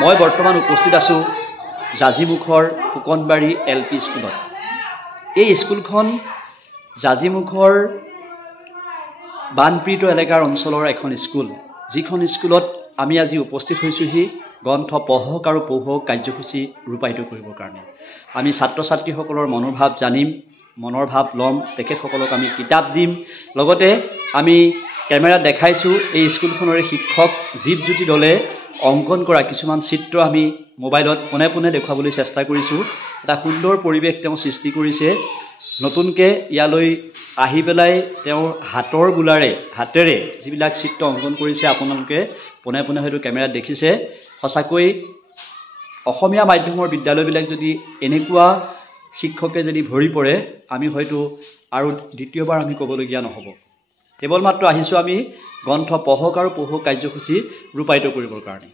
মই বৰ্তমান উপস্থিত আছোঁ জাজিমুখৰ ফুকনবাৰী LP স্কুলত। এই স্কুলখন জাজিমুখৰ বানপীড়িত এলেকাৰ অঞ্চলৰ এখন স্কুল, যিখন স্কুলত আমি আজি উপস্থিত হৈছোহি গ্ৰন্থ পঢ়ক আৰু পঢ়ুৱক কাৰ্যসূচী ৰূপায়িত কৰিবৰ কাৰণে। আমি ছাত্ৰ ছাত্ৰীসকলৰ মনৰ ভাৱ জানিম, মনৰ ভাৱ ল'ম, তেখেতসকলক আমি কিতাপ দিম, লগতে আমি কেমেৰাত দেখাইছোঁ এই স্কুলখনৰে শিক্ষক দীপজ্যোতি দলে অংকন কৰা কিছুমান চিত্ৰ আমি মোবাইলত পোনে পোনে দেখুৱাবলৈ চেষ্টা কৰিছোঁ। এটা সুন্দৰ পৰিৱেশ তেওঁ সৃষ্টি কৰিছে। নতুনকৈ ইয়ালৈ আহি পেলাই তেওঁৰ হাতেৰে যিবিলাক চিত্ৰ অংকন কৰিছে আপোনালোকে পোনে পোনে হয়তো কেমেৰাত দেখিছে। সঁচাকৈ অসমীয়া মাধ্যমৰ বিদ্যালয়বিলাক যদি এনেকুৱা শিক্ষকে যদি ভৰি পৰে, আমি হয়তো আৰু দ্বিতীয়বাৰ আমি ক'বলগীয়া নহ'ব। কেৱল মাত্ৰ আহিছোঁ আমি গ্ৰন্থ পঢ়ক আৰু পঢ়ুৱক কাৰ্যসূচী ৰূপায়িত কৰিবৰ কাৰণে।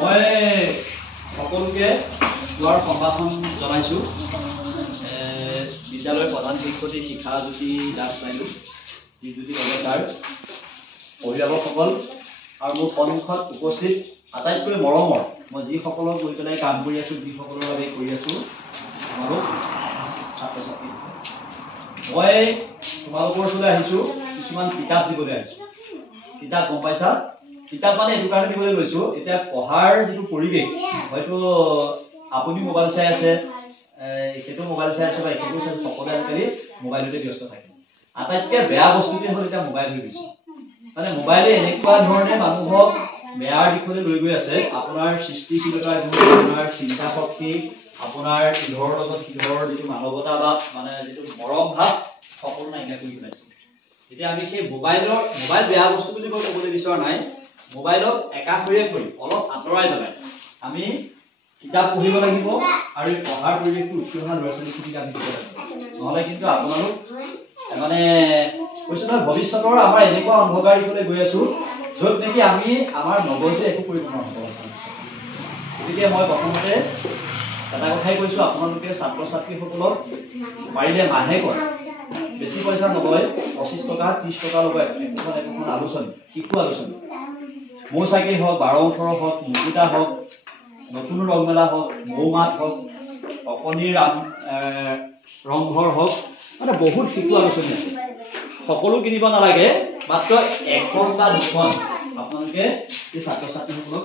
মই সকলোকে যোৱাৰ সম্ভাষণ জনাইছোঁ। বিদ্যালয়ৰ প্ৰধান শিক্ষয়িত্ৰী শিখাজ্যোতি দাস বাইদেউ, দীপজ্যোতি দলে ছাৰ, অভিভাৱকসকল আৰু মোৰ সন্মুখত উপস্থিত আটাইতকৈ মৰমৰ মই যিসকলক গৈ পেলাই কাম কৰি আছোঁ, যিসকলৰ বাবে কৰি আছোঁ, তোমালোক ছাত্ৰ ছাত্ৰী। মই তোমালোকৰ ওচৰলৈ আহিছোঁ কিছুমান কিতাপ দিবলৈ আহিছোঁ। কিতাপ গম পাইছা? কিতাপ মানে এইটো কাৰণে দিবলৈ লৈছোঁ, এতিয়া পঢ়াৰ যিটো পৰিৱেশ, হয়তো আপুনি মোবাইল চাই আছে, সেইটো মোবাইল চাই আছে বা সেইটো চাই, সকলোৱে আজিকালি মোবাইলতে ব্যস্ত থাকে। আটাইতকৈ বেয়া বস্তুটোৱে হ'ল এতিয়া মোবাইল হৈ গৈছে। মানে মোবাইলে এনেকুৱা ধৰণে মানুহক বেয়াৰ দিশলৈ লৈ গৈ আছে, আপোনাৰ সৃষ্টিশীলতা, আপোনাৰ চিন্তা শক্তি, আপোনাৰ ইঘৰৰ লগত সিঘৰৰ যিটো মানৱতা বা মানে যিটো মৰম ভাৱ, সকলো নাইকিয়া কৰি পেলাইছে। এতিয়া আমি সেই মোবাইল বেয়া বস্তু বুলি ক'বলৈ বিচৰা নাই, মোবাইলক একাষৰীয়া কৰি অলপ আঁতৰাই পেলাই আমি কিতাপ পঢ়িব লাগিব আৰু এই পঢ়াৰ পৰিৱেশটো উঠি অহা ল'ৰা ছোৱালীখিনিক আমি দিব লাগিব। নহ'লে কিন্তু আপোনালোক মানে কৈছোঁ নহয়, ভৱিষ্যতৰ আমাৰ এনেকুৱা অন্ধকাৰ দিশলৈ গৈ আছোঁ য'ত নেকি আমি আমাৰ মগজুৱে একো কৰিব নোৱাৰোঁ। গতিকে মই প্ৰথমতে এটা কথাই কৈছোঁ, আপোনালোকে ছাত্ৰ ছাত্ৰীসকলক পাৰিলে মাহেকৰ বেছি পইচা নলয়, 25 টকা 30 টকা ল'ব একোখন আলোচনী, শিশু আলোচনী, মৌচাকি হওক, 12-18 হওক, মুকুতা হওক, নতুন ৰংমেলা হওক, মৌমাত হওক, অকণিৰ ৰংঘৰ হওক, মানে বহুত শিশু আলোচনী আছে। সকলো কিনিব নালাগে, মাত্ৰ এখন বা দুখন আপোনালোকে এই ছাত্ৰ ছাত্ৰীসকলক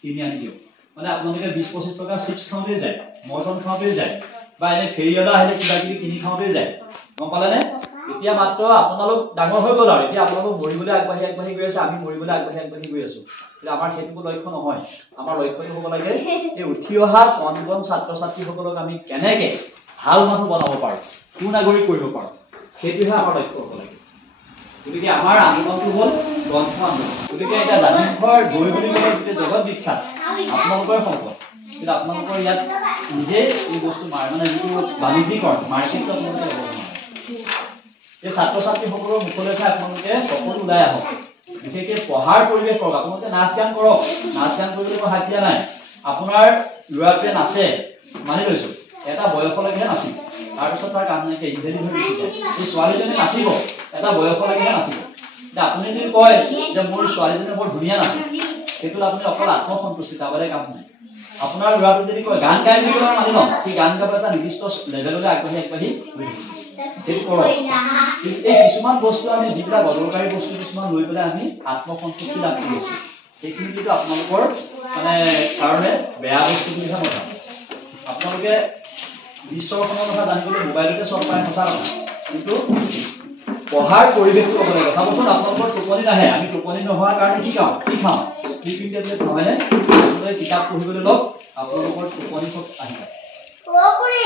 কিনি আনি দিয়ক। মানে আপোনালোকে 20-25 টকা চিপছ খাওঁতেই যায়, মৰ্টন খাওঁতেই যায়, বা এনে ফেৰিয়ালা আহিলে কিবা কিবি কিনি খাওঁতেই যায়, গম পালেনে? এতিয়া মাত্ৰ আপোনালোক ডাঙৰ হৈ গ'ল আৰু এতিয়া আপোনালোক মৰিবলৈ আগবাঢ়ি গৈ আছে, আমি মৰিবলৈ আগবাঢ়ি গৈ আছোঁ। কিন্তু আমাৰ সেইটো লক্ষ্য নহয়। আমাৰ লক্ষ্যটো হ'ব লাগে এই উঠি অহা কণ ছাত্ৰ ছাত্ৰীসকলক আমি কেনেকৈ ভাল মানুহ বনাব পাৰোঁ, সুনাগৰিক কৰিব পাৰোঁ, সেইটোহে আমাৰ লক্ষ্য হ'ব লাগে। গতিকে আমাৰ আন্দোলনটো হ'ল গ্ৰন্থ আন্দোলন। গতিকে এতিয়া জাজিমুখৰ দৈ বুলি ক'লে গোটেই জগত বিখ্যাত, আপোনালোকৰ সম্পদ। কিন্তু আপোনালোকৰ ইয়াত নিজে এই বস্তু মানে যিটো বাণিজ্যিকৰণ, মাৰ্কেটটো আপোনালোকে ল'ব নোৱাৰে। এই ছাত্ৰ ছাত্ৰীসকলৰ মুখলৈ চাই আপোনালোকে সকলো ওলাই আহক, বিশেষকৈ পঢ়াৰ পৰিৱেশ কৰক। আপোনালোকে নাচ গান কৰক, নাচ গান কৰিবলৈ মই হাত দিয়া নাই। আপোনাৰ ল'ৰাটোৱে নাচে, মানি লৈছোঁ, এটা বয়সলৈকেহে নাচিব, তাৰপিছত তাৰ কাম নাইকিয়া, ইভেলি হৈ গুচি যায়। এই ছোৱালীজনী নাচিব, এটা বয়সলৈকেহে নাচিব। এতিয়া আপুনি যদি কয় যে মোৰ ছোৱালীজনী বৰ ধুনীয়া নাচে, সেইটোত আপুনি অকল আত্মসন্তুষ্টি, তাৰ বাদে কাম নাই। আপোনাৰ ল'ৰাটো যদি কয় গান গাই বুলি ক'লে মানি লওঁ, সি গান গাব এটা নিৰ্দিষ্ট লেভেললৈ আগবাঢ়ি গৈ থাকিব, সেইটো কৰক। এই কিছুমান বস্তু আমি যিবিলাক অদৰকাৰী বস্তু কিছুমান লৈ পেলাই আমি আত্মসন্তুষ্টি লাভ কৰি আছোঁ, সেইখিনি কিন্তু আপোনালোকৰ মানে কাৰণে বেয়া বস্তু বুলিহে মই ভাবোঁ। আপোনালোকে বিশ্বখনৰ কথা জানিবলৈ মোবাইলতে চব পায়, সঁচা কথা, কিন্তু পঢ়াৰ পৰিৱেশটো হ'ব লাগে। চাবচোন আপোনালোকৰ টোপনি নাহে, আমি টোপনি নোহোৱাৰ কাৰণে কি খাওঁ, স্লিপিং টেবলেট নহয়নে? আপোনালোকে কিতাপ পঢ়িবলৈ লওক, আপোনালোকৰ টোপনি চব আহি যায়,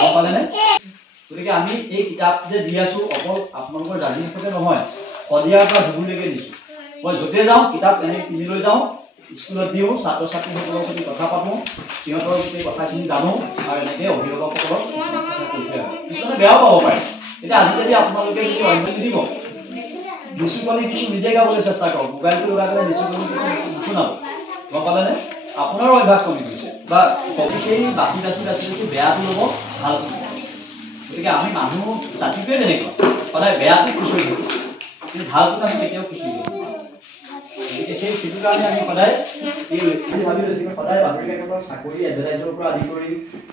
গম পালেনে? গতিকে আমি এই কিতাপ যে দি আছোঁ অকল আপোনালোকৰ জাজিমুখতে নহয়, শদিয়াৰ পৰা ধুবুৰীলৈকে দিছোঁ। মই য'তে যাওঁ কিতাপ এনেকৈ কিনি লৈ যাওঁ, স্কুলত দিওঁ, ছাত্ৰ ছাত্ৰীসকলৰ সৈতে কথা পাতোঁ, সিহঁতৰ গোটেই কথাখিনি জানো, আৰু এনেকৈ অভিভাৱকসকলক কিছুমান কথা কৈ থৈ আহোঁ। কিছুমানে বেয়াও পাব পাৰে। এতিয়া আজিকালি আপোনালোকে যদি অধ্যয়ন দিব, নিচুকনি গীতটো নিজে গাবলৈ চেষ্টা কৰক, মোবাইলটো লগাই পেলাই নিচুকনি গীতটো নুশুনাব, গম পালেনে? আপোনাৰো অভ্যাস কমি গৈছে। বা সেই বাছি বাছি বাছি বাছি বেয়াটো ল'ব ভাল। গতিকে আমি মানুহ জাতিটোৱে তেনেকুৱা সদায় বেয়াটো খুচৰি দিওঁ কিন্তু ভালটোত আমি কেতিয়াও খুচৰি দিওঁ। গতিকে সেইটো কাৰণে আমি সদায় ভাবি লৈছোঁ সদায় বাতৰি কাকতৰ চাকৰি এডভাৰটাইজৰ পৰা আদি কৰি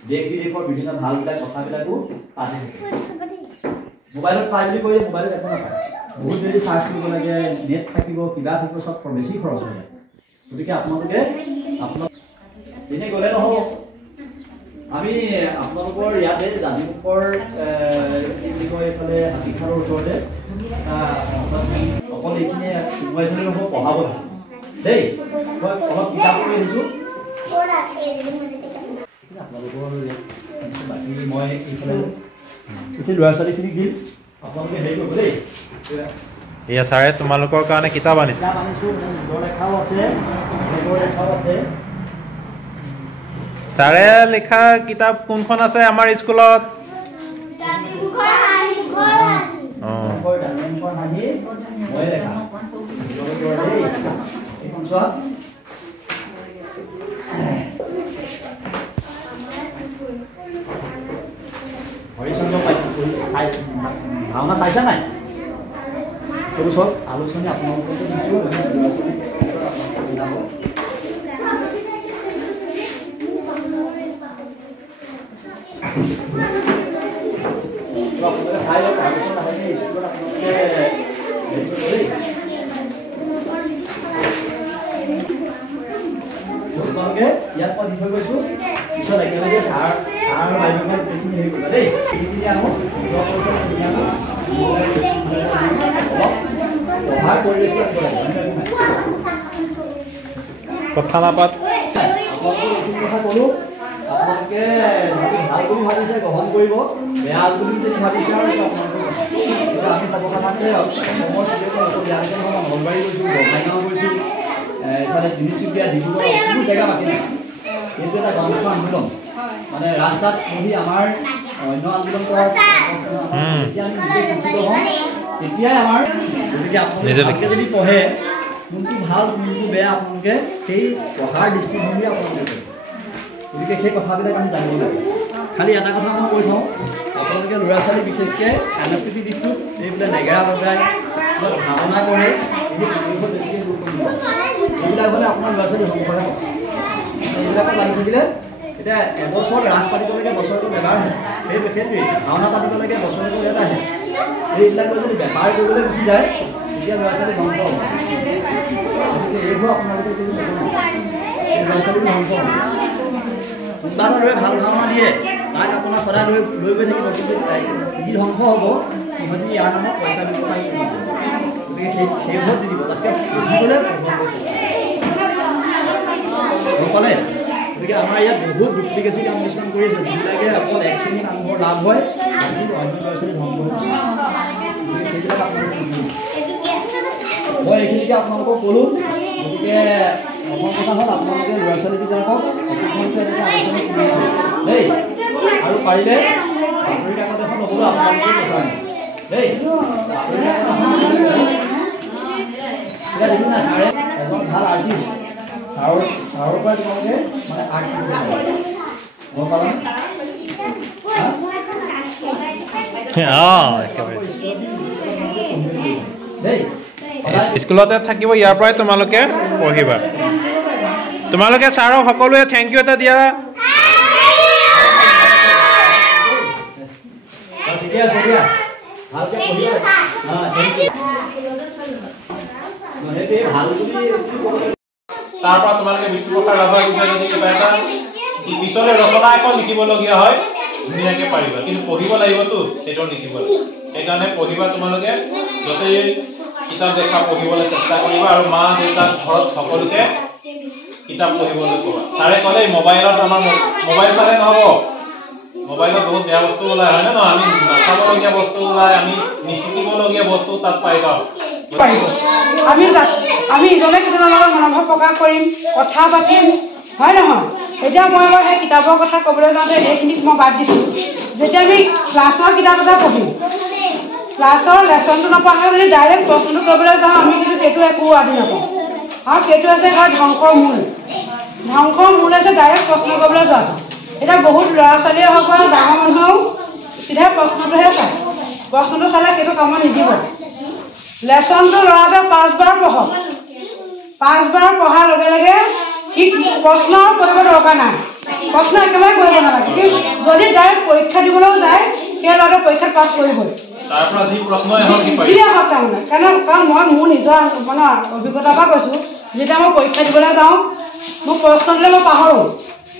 দেশ বিদেশৰ বিভিন্ন ভালবিলাক কথাবিলাকো পাতি থাকে। মোবাইলত পাই বুলি কৈয়ে মোবাইলত একো নাপায়, বহুত দেৰি চাৰ্চ কৰিব লাগে, নেট থাকিব, কিবা থাকিব, চব বেছি খৰচ হৈ যায়। গতিকে আপোনালোকে এনেই গ'লে নহ'ব। আমি আপোনালোকৰ ইয়াতে জানিমুখৰ কি বুলি কয় এইফালে হাতীখাৰৰ ওচৰতে অকল এইখিনিয়ে সোমোৱাই থ'লে নহ'ব, পঢ়াব দেই। মই অলপ কিতাপ কৰি আহিছোঁ আপোনালোকৰ বাকী মই এইফালে এতিয়া ল'ৰা ছোৱালীখিনিক দিম, আপোনালোকে হেৰি কৰিব দেই। এয়া ছাৰে তোমালোকৰ কাৰণে কিতাপ আনিছোঁ। নিজৰ লেখাও আছে, বেগৰ লেখাও আছে। ছাৰে লিখা কিতাপ কোনখন আছে আমাৰ স্কুলত? হৰিচন্দ্ৰ ভাওনা চাইছা নাই? এইবোৰ চব আলোচনী আপোনালোকে দিছোঁ। চাই লওক তাৰপিছত আহি স্কুলত আপোনালোকে হেৰি কৰিব দেই। তোমালোকে ইয়াত মই দি থৈ গৈছোঁ, পিছত একেলগে ছাৰ আৰু বাইদেউক গোটেইখিনি হেৰি কৰিবা দেই। সেইখিনি আনো পঢ়াৰ পৰিৱেশটো কথা নাপাত। আপোনালোকক এইখিনি কথা ক'লোঁ, আপোনালোকে ভাল বুলি ভাবিছে গ্ৰহণ কৰিব, বেয়া বুলি যদি ভাবিছে আৰু আপোনালোকে আমি ক'ব কথাতে অসমৰ চুবুৰীয়া নলবাৰী গৈছোঁ, বঙাইগাঁও গৈছোঁ, এইফালে তিনিচুকীয়া, ডিব্ৰুগড় কোনো জেগা বাকী নাই। এইটো এটা গণতন্ত্ৰ আন্দোলন, মানে ৰাস্তাত বহি আমাৰ অন্য আন্দোলন কৰাৰ যেতিয়া আমি নিজে শিক্ষিত হওঁ তেতিয়াই আমাৰ। গতিকে আপোনালোকে ভালকৈ যদি পঢ়ে কোনটো ভাল কোনটো বেয়া আপোনালোকে সেই পঢ়াৰ দৃষ্টিভংগী আপোনালোকে। গতিকে সেই কথাবিলাক আমি জানিব লাগে। খালি এটা কথা মই কৈ থওঁ, আপোনালোকে ল'ৰা ছোৱালী বিশেষকৈ সাংস্কৃতিক দিশটোত এইবিলাক নেগেৰা বজাই ভাওনা কৰে, এইবিলাক হ'লে আপোনাৰ ল'ৰা ছোৱালী ধ্বংস হ'ব। এইবিলাকত লাগি থাকিলে এতিয়া এবছৰ ৰাস পাতিব লাগে, বছৰটো বেমাৰ হয়। সেইটোৱেই ভাওনা পাতিব লাগে, বছৰটো এটা আহে। এইবিলাক যদি বেপাৰ কৰিবলৈ গুচি যায় তেতিয়া ল'ৰা ছোৱালী ধ্বংস হ'ব। গতিকে এইবোৰ আপোনালোকে ল'ৰা ছোৱালী ধ্বংস হ'ব। কোনোবা দৰে ভাল ভাওনা দিয়ে তাক আপোনাৰ সদায় লৈ গৈ থাকিব, কিন্তু যি ধ্বংস হ'ব সিহঁতি ইয়াৰ নামত পইচা দিব পাৰিব। গতিকে সেইবোৰত দি দিব, তাতকৈ পঢ়িবলৈ গম পালে। গতিকে আমাৰ ইয়াত বহুত ডুপ্লিকেচি কাম কিছুমান কৰি আছে, যিবিলাকে অকল এক শ্ৰেণী মানুহৰ লাভ হয়, কিন্তু অন্য ল'ৰা ছোৱালী ধ্বংস হৈছে। গতিকে সেইবিলাক আপোনালোকে মই এইখিনিকে আপোনালোকক ক'লোঁ। গতিকে প্ৰথম কথা হ'ল আপোনালোকে ল'ৰা ছোৱালীবিলাকক প্ৰশিক্ষণটো এনেকৈ আলোচনা কৰিব দেই। আৰু পাৰিলে বাতৰি কাকত এখন ল'বলৈ আপোনালোকে বিচাৰে দেই। বাতৰি কাকত এখন এতিয়া দেখি না ছাৰে এজন ভাল আৰ্টিষ্ট, ছাৰৰ পৰা তোমালোকে মানে আৰ্ট শিকিব লাগে, গম পালানে? দেই স্কুলতে থাকিব, ইয়াৰ পৰাই তোমালোকে পঢ়িবা। তোমালোকে ছাৰক সকলোৱে থেংক ইউ এটা দিয়া। ঠিকে আছে দিয়া, ভালকৈ পঢ়িবা। তাৰ পৰা তোমালোকে বিষ্ণুপ্ৰসাদ ৰাভাৰ বিষয়ে যদি কিবা এটা পিছলৈ ৰচনা এখন লিখিবলগীয়া হয় ধুনীয়াকৈ পাৰিবা, কিন্তু পঢ়িব লাগিবতো, সেইটো লিখিব লাগিব। সেইকাৰণে পঢ়িবা, তোমালোকে য'তেই কিতাপ দেখা পঢ়িবলৈ চেষ্টা কৰিবা, আৰু মা দেউতাক ঘৰত সকলোকে কিতাপ পঢ়িবলৈ ক'বা। ছাৰে ক'লে মোবাইলত আমাৰ মোবাইল চালে নহ'ব, মোবাইলত বহুত বেয়া বস্তু ওলায়, হয় নে নহয়? আমি নাচাবলগীয়া বস্তু ওলায়, আমি নিশিকিবলগীয়া বস্তু তাত পাই যাওঁ। আমি ইজনে সিজনৰ লগত মনোভাৱ প্ৰকাশ কৰিম, কথা পাতিম, হয় নহয়? এতিয়া মই বাৰু সেই কিতাপৰ কথা ক'বলৈ যাওঁতে এইখিনিক মই বাদ দিছোঁ। যেতিয়া আমি ক্লাছৰ কিতাপ এটা পঢ়িম, ক্লাছৰ লেচনটো নপঢ়া যদি ডাইৰেক্ট প্ৰশ্নটো কৰিবলৈ যাওঁ, আমি কিন্তু সেইটো একো আদি নাপাওঁ, আৰু সেইটো আছে এটা ধ্বংসৰ মূল। ধ্বংসৰ মূল হৈছে ডাইৰেক্ট প্ৰশ্ন কৰিবলৈ যোৱাটো। এতিয়া বহুত ল'ৰা ছোৱালীয়ে হওক বা ডাঙৰ মানুহেও চিধা প্ৰশ্নটোহে চায়, প্ৰশ্নটো চালে সেইটো কামত নিদিব। লেচনটো ল'ৰাটোৱে 5 বাৰ পঢ়ক, 5 বাৰ পঢ়াৰ লগে লগে সি প্ৰশ্ন কৰিব দৰকাৰ নাই, প্ৰশ্ন একেবাৰে কৰিব নালাগে। যদি ডাইৰেক্ট পৰীক্ষা দিবলৈও যায় সেই ল'ৰাটোৱে পৰীক্ষাত পাছ কৰিবই, যি আহক তাৰমানে। কাৰণ মই মোৰ নিজৰ মানে অভিজ্ঞতাৰ পৰা কৈছোঁ, যেতিয়া মই পৰীক্ষা দিবলৈ যাওঁ মোক প্ৰশ্ন দিলে মই পাহৰোঁ,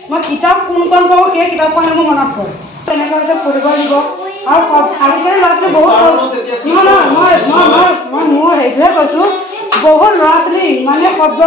মই কিতাপ কোনখন পঢ়োঁ সেই কিতাপখনে মোৰ মনত পৰে। তেনেকৈ হৈছে পঢ়িব দিব। আৰু আজিকালি ল'ৰা ছোৱালী বহুত নহয় মই মোৰ সেইটোহে কৈছোঁ, বহুত ল'ৰা ছোৱালী ইমানে শব্দ